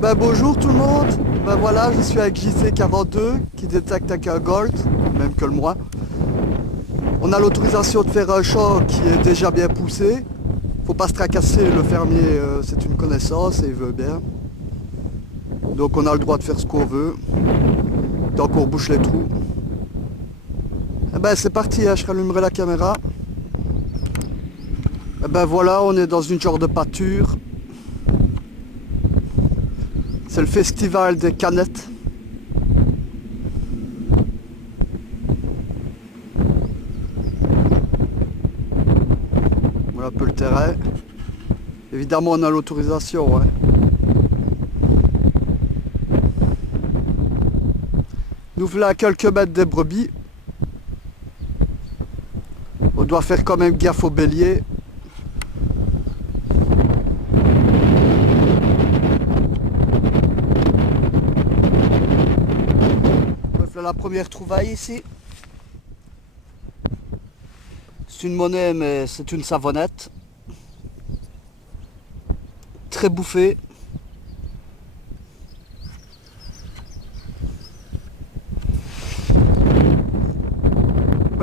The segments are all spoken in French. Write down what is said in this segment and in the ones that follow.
Bonjour tout le monde, voilà, je suis avec JC42 qui détecte avec un Gold, même que le moi. On a l'autorisation de faire un champ qui est déjà bien poussé. Faut pas se tracasser, le fermier c'est une connaissance et il veut bien. Donc on a le droit de faire ce qu'on veut, tant qu'on bouche les trous. C'est parti, hein, je rallumerai la caméra. Voilà, on est dans une genre de pâture. C'est le festival des canettes. Voilà un peu le terrain. Évidemment on a l'autorisation. Hein. Nous voilà à quelques mètres des brebis. On doit faire quand même gaffe au bélier. Voilà la première trouvaille ici. C'est une monnaie mais c'est une savonnette. Très bouffée.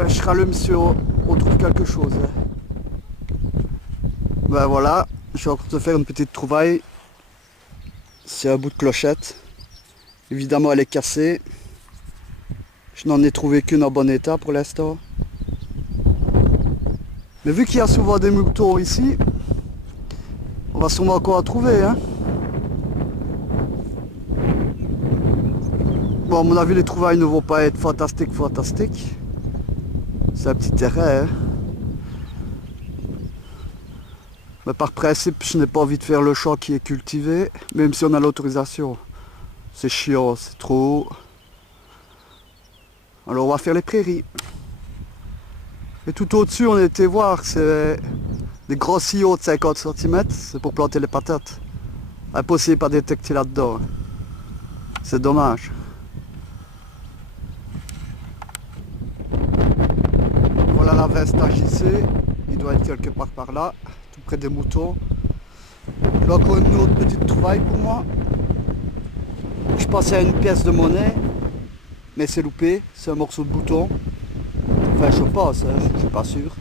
Je rallume si on trouve quelque chose. Voilà, je vais encore te faire une petite trouvaille. C'est un bout de clochette. Évidemment elle est cassée. Je n'en ai trouvé qu'une en bon état pour l'instant. Mais vu qu'il y a souvent des moutons ici, on va sûrement encore en trouver. Hein. Bon, à mon avis, les trouvailles ne vont pas être fantastiques. C'est un petit terrain. Hein. Mais par principe, je n'ai pas envie de faire le champ qui est cultivé, même si on a l'autorisation. C'est chiant, c'est trop haut. Alors on va faire les prairies. Et tout au-dessus, on a été voir, c'est des gros sillons de 50 cm, c'est pour planter les patates. Impossible à détecter là-dedans. C'est dommage. Voilà la veste à JC, il doit être quelque part par là, tout près des moutons. Là encore une autre petite trouvaille pour moi. Je pensais à une pièce de monnaie, mais c'est loupé, c'est un morceau de bouton. Enfin je pense, hein, je suis pas sûr.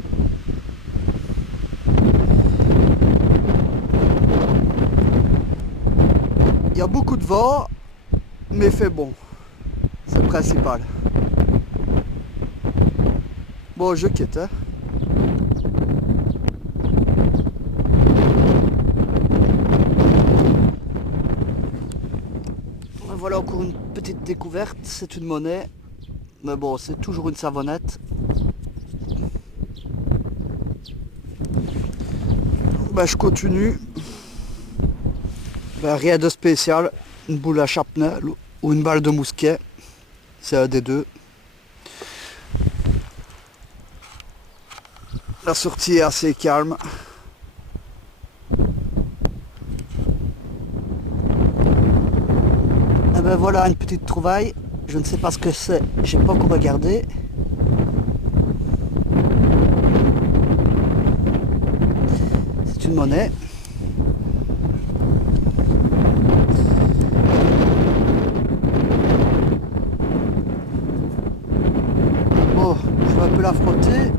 Il y a beaucoup de vent, mais il fait bon. C'est le principal. Bon, je quitte. Hein. Voilà encore une petite découverte. C'est une monnaie. Mais bon, c'est toujours une savonnette. Je continue. Rien de spécial. Une boule à chapnel ou une balle de mousquet. C'est un des deux. La sortie est assez calme. Voilà une petite trouvaille. Je ne sais pas ce que c'est. J'ai pas encore regardé. C'est une monnaie. Bon, je vais un peu la frotter.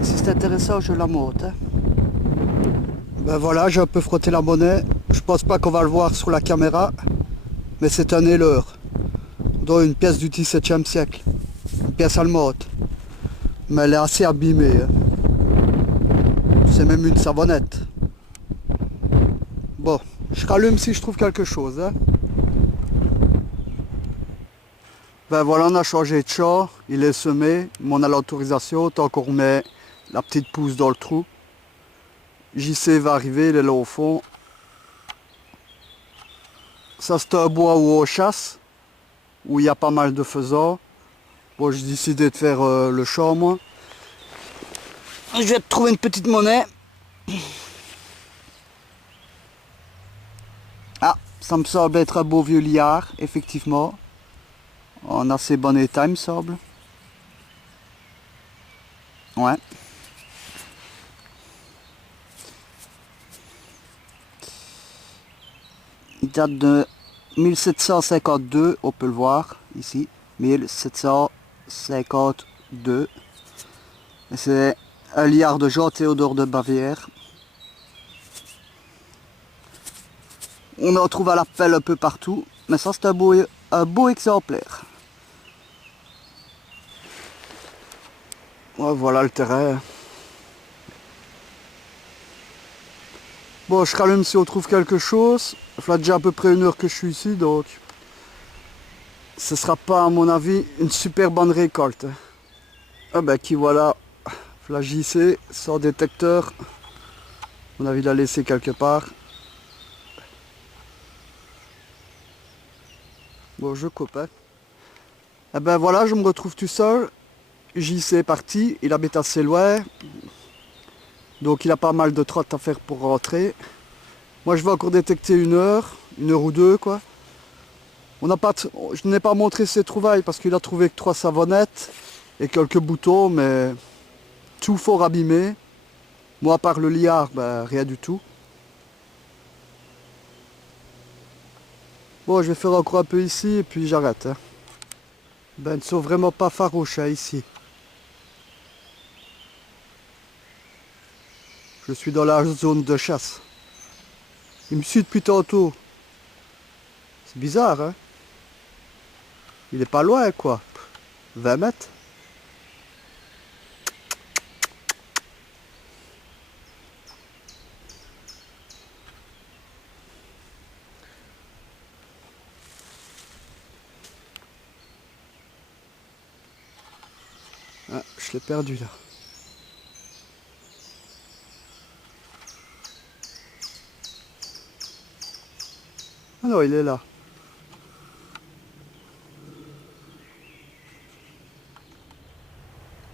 Et si c'est intéressant, je la monte. Hein. Voilà, j'ai un peu frotté la monnaie. Je pense pas qu'on va le voir sur la caméra. Mais c'est un heller. Dans une pièce du XVIIe siècle. Une pièce allemande. Mais elle est assez abîmée. Hein. C'est même une savonnette. Bon, je rallume si je trouve quelque chose. Hein. Voilà, on a changé de champ. Il est semé. Mais on a l'autorisation. Tant qu'on remet la petite pousse dans le trou. JC va arriver, il est là au fond. Ça c'est un bois où on chasse, où il y a pas mal de faisans. Bon, j'ai décidé de faire le champ moi. Je vais te trouver une petite monnaie. Ah, ça me semble être un beau vieux liard, effectivement. En assez bon état, il me semble. Ouais. date de 1752, on peut le voir ici, 1752. C'est un liard de Jean-Théodore de Bavière. On en trouve à la pelle un peu partout, mais ça c'est un beau exemplaire. Ouais, voilà le terrain. Bon, je rallume si on trouve quelque chose. Il fait déjà à peu près 1 heure que je suis ici, donc ce sera pas à mon avis une super bonne récolte. Ah ben qui voilà, la JC sans détecteur. À mon avis, il l'a laissé quelque part. Bon, je coupe. Hein. Eh ben voilà, je me retrouve tout seul. JC est parti, il habite assez loin. Donc il a pas mal de trottes à faire pour rentrer. Moi je vais encore détecter 1 heure ou 2 quoi. Je n'ai pas montré ses trouvailles parce qu'il a trouvé que 3 savonnettes et quelques boutons, mais tout fort abîmé. Moi à part le liard, ben, rien du tout. Bon, je vais faire encore un peu ici et puis j'arrête. Hein. Ben, ils ne sont vraiment pas farouches hein, ici. Je suis dans la zone de chasse. Il me suit depuis tantôt. C'est bizarre, hein? Il est pas loin, quoi. 20 mètres. Ah, je l'ai perdu, là. Ah non, il est là.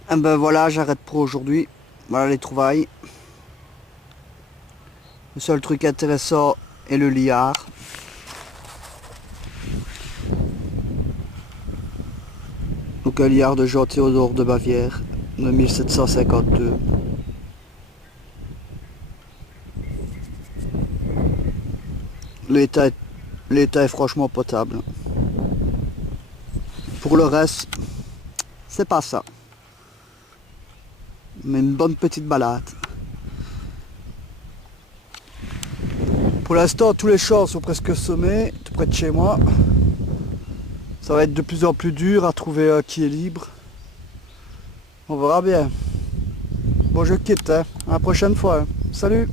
Ah ben voilà, j'arrête pour aujourd'hui. Voilà les trouvailles. Le seul truc intéressant est le liard. Donc un liard de Jean-Théodore de Bavière de 1752. L'état est franchement potable. Pour le reste, c'est pas ça. Mais une bonne petite balade. Pour l'instant, tous les champs sont presque semés, tout près de chez moi. Ça va être de plus en plus dur à trouver un qui est libre. On verra bien. Bon, je quitte, hein. À la prochaine fois. Hein. Salut!